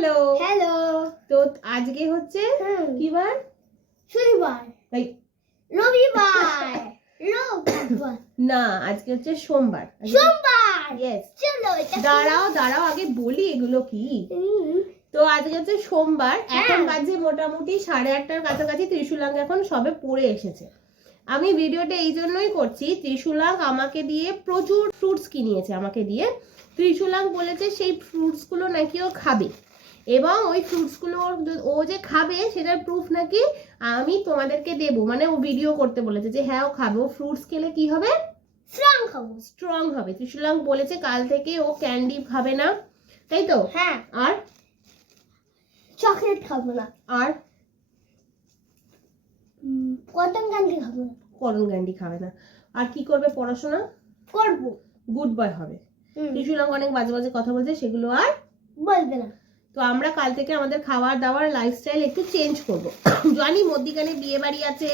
Hello hello. তো আজকে হচ্ছে কি বার? শনিবার। তাই রবিবার। রবিবার না, আজকে হচ্ছে সোমবার। সোমবার। ইয়েস। চলো এটা দাঁড়াও আগে বলি এগুলো কি। তো আজকে হচ্ছে সোমবার, এখন বাজে মোটামুটি 8:30টার কাছাকাছি। ত্রিশুলাঙ্গ এখন সবে পড়ে এসেছে। আমি ভিডিওটা এই জন্যই করছি, ত্রিশুলাঙ্গ আমাকে দিয়ে প্রচুর ফ্রুটস কিনিয়েছে আমাকে দিয়ে। ত্রিশুলাঙ্গ বলেছে সেই ফ্রুটসগুলো নাকি ও খাবে, এবং ওই ফ্রুটসগুলো ও যে খাবে সেটার প্রুফ নাকি আমি তোমাদেরকে দেবো। মানে ও ভিডিও করতে বলেছে যে হ্যাঁ ও খাবে, ও ফ্রুটস খেলে কি হবে? স্ট্রং হবে। ত্রিশুলাঙ্গ বলেছে কাল থেকে ও ক্যান্ডি খাবে না, তাই তো? হ্যাঁ। আর চকলেট খাবো না। আর কটন ক্যান্ডি খাবো না। কটন ক্যান্ডি খাবে না। আর কি করবে? পড়াশোনা করবো। গুড বয় হবে। ত্রিশুলাঙ্গ অনেক বাজে বাজে কথা বলছে, সেগুলো আর বলবে না। তো আমরা কাল থেকে আমাদের খাবার দাবার লাইফস্টাইল একটু চেঞ্জ করব। জানি মধ্যিখানে বিয়ে বাড়ি আছে,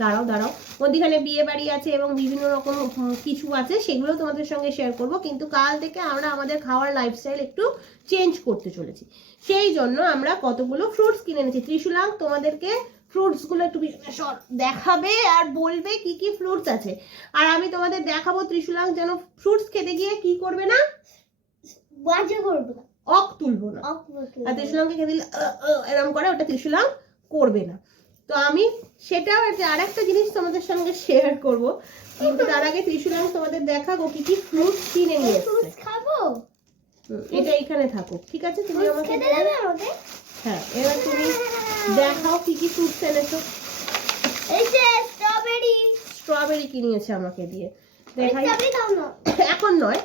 দাঁড়াও মধ্যিখানে বিয়ে বাড়ি আছে এবং বিভিন্ন রকম কিছু আছে, সেগুলো তোমাদের সঙ্গে শেয়ার করব। কিন্তু কাল থেকে আমরা আমাদের খাওয়ার লাইফস্টাইল একটু চেঞ্জ করতে চলেছি। সেই জন্য আমরা কতগুলো ফ্রুটস কিনে এনেছি। ত্রিশুলাঙ্গ তোমাদেরকে ফ্রুটস গুলো একটু দেখাবে আর বলবে কি কি ফ্রুটস আছে, আর আমি তোমাদের দেখাবো ত্রিশুলাঙ্গ যেন ফ্রুটস খেতে গিয়ে কি করবে না, বাজে করবে না, অক তুলবো না। আর ত্রিশুলাঙ্গকে খেতে দিলে এরকম করে, ওটা ত্রিশুলাঙ্গ করবে না। তো আমি সেটাও আর একটা জিনিস তোমাদের সঙ্গে শেয়ার করব, কিন্তু তার আগে ত্রিশুলাঙ্গ তোমাদের দেখাবো কি কি ফ্রুটস কিনে নিয়ে এসেছে। খাবো। এটা এখানে থাকুক, ঠিক আছে? তুমি আমাকে খেতে দেবে আমাকে? হ্যাঁ, এবার তুমি দেখাও কি কি ফ্রুটস এনেছো। এই যে স্ট্রবেরি কিনিয়েছে আমাকে দিয়ে, দেখাই। দাও না। এখন নয়,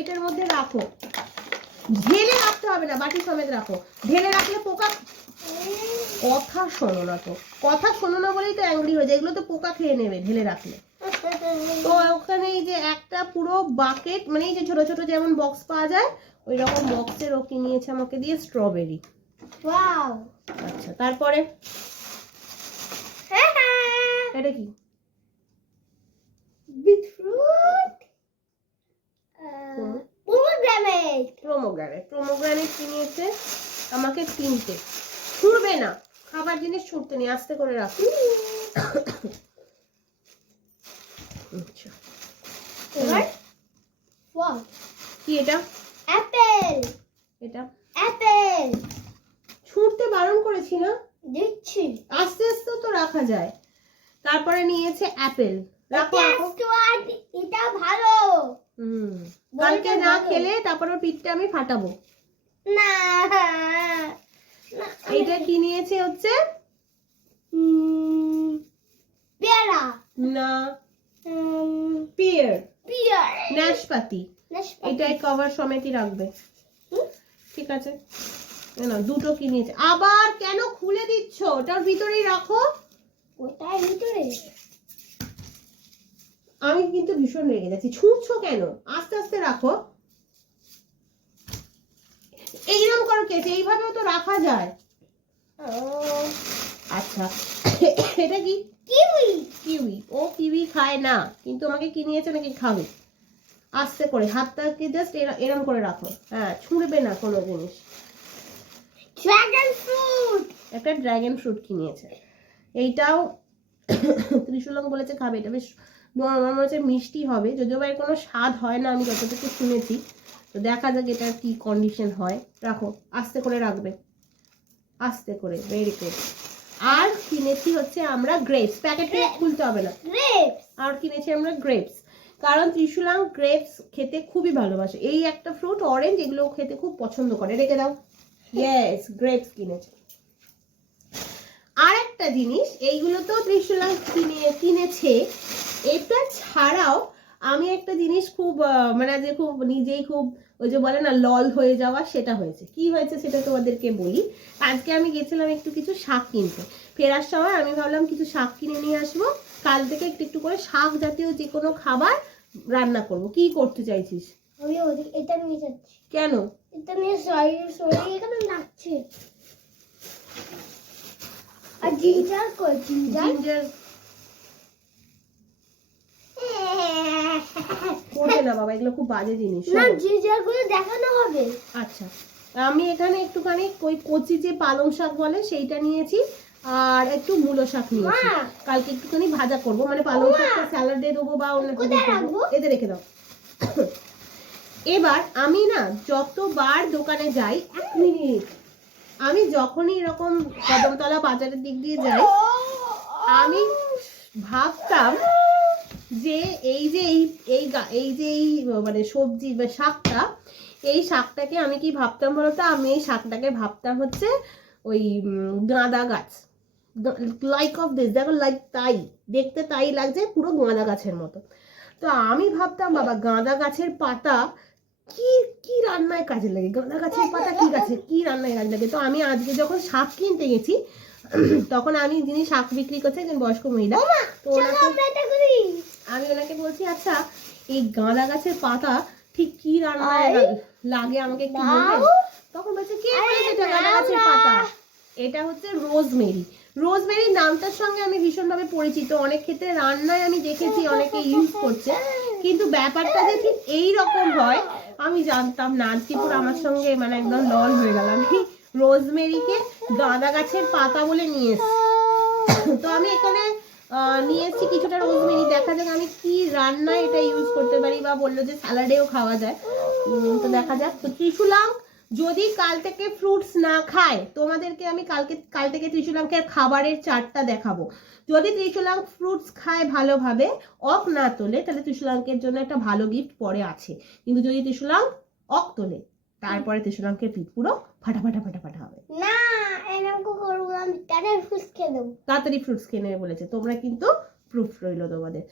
এটার মধ্যে রাখো। ঢেলে রাখতে হবে না, বাটি সমেত রাখো। ঢেলে রাখলে পোকা। কথা শোনো না বলেই তো অ্যাংরি হয়ে যায়। এগুলো তো পোকা খেয়ে নেবে ঢেলে রাখলে। তো ওখানে এই যে একটা পুরো বাকেট, মানে এই যে ছোট ছোট যেমন বক্স পাওয়া যায় ওই রকম বক্সের ও কিনিয়েছে আমাকে দিয়ে স্ট্রবেরি। ওয়াও। আচ্ছা, তারপরে এটা কি? বিটরুট। প্রোমোগ্রানেট কিনিয়েছে আমাকে 3টে। ছুঁড়বে না, খাবার জিনিস ছুঁড়তে নেই, আস্তে করে রাখো। আচ্ছা, এবার কি এটা? অ্যাপেল। এটা অ্যাপেল ছুঁড়তে বারণ করেছি না? দিচ্ছি। আস্তে আস্তে তো রাখা যায়। তারপরে নিয়েছে অ্যাপেল। রাখো। এটা ভালো। কালকে না খেলে তারপরে পিঠটা আমি ফাটাবো না। এইটা কি নিয়েছে হচ্ছে পেয়ারা না, পিয়ার, পিয়ার নাশপাতি। এটাই কভার সমেতই রাখবে, ঠিক আছে? না, দুটো কিনেছে। আবার কেন খুলে দিচ্ছ? ওটার ভিতরেই রাখো। ওটার ভিতরে আমি কিন্তু ভীষণ রেগে যাচ্ছি। ছুঁড়ছো কেন? আস্তে আস্তে রাখো। এইরকম করো কেটে, এইভাবেও তো রাখা যায়। আচ্ছা, এটা কি? কিউই। ও কিউই খায় না, কিন্তু আমাকে কিনিয়েছে নাকি খাবে। আস্তে করে হাতটাকে জাস্ট এরম করে রাখো। হ্যাঁ, ছুঁড়বে না কোনো জিনিস। একটা ড্রাগন ফ্রুট কিনিয়েছে। এইটাও ত্রিশুলাঙ্গ বলেছে খাবে। এটা বেশ আমার মনে হচ্ছে মিষ্টি হবে, যদিও বা এর কোনো স্বাদ হয় না আমি যতটুকু শুনেছি। তো দেখা যাক এটা কি কন্ডিশন হয়। রাখো, আস্তে করে রাখবে, আস্তে করে। Very good. আর কিনেছি হচ্ছে আমরা গ্রেপস। প্যাকেটে খুলতে হবে না। আর কিনেছি আমরা গ্রেপস, কারণ ত্রিশুলাঙ্গ গ্রেপস খেতে খুবই ভালোবাসে। এই একটা ফ্রুট অরেঞ্জ, এগুলো খেতে খুব পছন্দ করে। রেখে দাও। ইয়েস, গ্রেপস কিনেছে। আর একটা জিনিস, এইগুলো তো ত্রিশুলাঙ্গ কিনেছে। এটা ছাড়াও আমি একটা জিনিস খুব মানে যে খুব নিজেই খুব ওই যে বলে না লল হয়ে যাওয়া, সেটা হয়েছে। কি হয়েছে সেটা তোমাদেরকে বলি। আজকে আমি গেছিলাম একটু কিছু শাক কিনতে। ফেরার সময় আমি ভাবলাম কিছু শাক কিনে নিয়ে আসবো। কাল থেকে একটু একটু করে শাক জাতীয় যে কোনো খাবার রান্না করব। কি করতে চাইছিস? এটা নিয়ে যাচ্ছি। কেন? এটা নিয়ে এখানে লাগছে। আর জিঞ্জার। করবে না বাবা, এগুলো খুব বাজে জিনিস। না শোনো। যে যাগুলো দেখানো হবে। আচ্ছা, আমি এখানে একটুখানি ওই কচি যে পালং শাক বলে সেইটা নিয়েছি, আর একটু মূলো শাক নিয়েছি। মা। কালকে একটুখানি ভাজা করব, মানে পালং ওমা। শাকটা স্যালাডে দেবো বা অন্য কিছু কোথায় করবো। রাখবো? এতে রেখে দাও। এবার আমি না যতবার দোকানে যাই, 1 মিনিট, আমি যখনই এরকম কদমতলা বাজারের দিক দিয়ে যাই, আমি ভাবতাম যে এই যে এই মানে সবজি বা শাকটা, এই শাকটাকে আমি কি ভাবতাম বলতো, আমি এই শাকটাকে ভাবতাম হচ্ছে ওই গাঁদা গাছ, লাইক অফ দিস, দেখো লাইক তাই দেখতে তাই লাগছে, পুরো গাঁদা গাছের মতো। তো আমি ভাবতাম বাবা গাঁদা গাছের পাতা কি কি রান্নায় কাজে লাগে, গাঁদা গাছের পাতা কি রান্নায় কাজে লাগে। তো আমি আজকে যখন শাক কিনতে গেছি, তখন আমি যিনি শাক বিক্রি করছে একজন বয়স্ক মহিলা, তো আমি ওনাকে বলছি আচ্ছা এই গাঁদা গাছের পাতা ঠিক কি রান্নায় লাগে আমাকে একটু বলবেন। তখন বলছে কে বলেছে এটা গাঁদা গাছের পাতা, এটা হচ্ছে রোজমেরি। রোজমেরি নামটার সঙ্গে আমি ভীষণভাবে পরিচিত, অনেক ক্ষেত্রে রান্নায় আমি দেখেছি অনেকে ইউজ করছে, কিন্তু ব্যাপারটা যে ঠিক এই রকম হয় আমি জানতাম না। আজকে পুরো আমার সঙ্গে মানে একদম লল হয়ে গেল, আমি রোজমেরিকে গাঁদা গাছের পাতা বলে নিয়ে এসেছি। তো আমি এখানে নিয়ে এসেছি কিছুটা রোজমেরি, দেখা যাক আমি কি রান্নায় এটা ইউজ করতে পারি, বা বললো যে স্যালাডেও খাওয়া যায়। তো দেখা যাক। তো ত্রিশুলাং যদি কাল থেকে ফ্রুটস না খায়, তোমাদেরকে আমি কাল থেকে ত্রিশুলাংকের খাবারের চার্টটা দেখাবো। যদি ত্রিশুলাং ফ্রুটস খায় ভালোভাবে, অক না তোলে, তাহলে ত্রিশুলাংকের জন্য একটা ভালো গিফট পরে আছে। কিন্তু যদি ত্রিশুলাং অক তোলে, তারপরে ত্রিশুলাংকের পিঠ পুরো ফাটা হবে। না এরকম করবো, আমি তাদের ফুস খেয়ে দেবো। তাড়াতাড়ি ফ্রুটস খেয়ে নেবে বলেছে, তোমরা কিন্তু প্রুফ রইলো তোমাদের।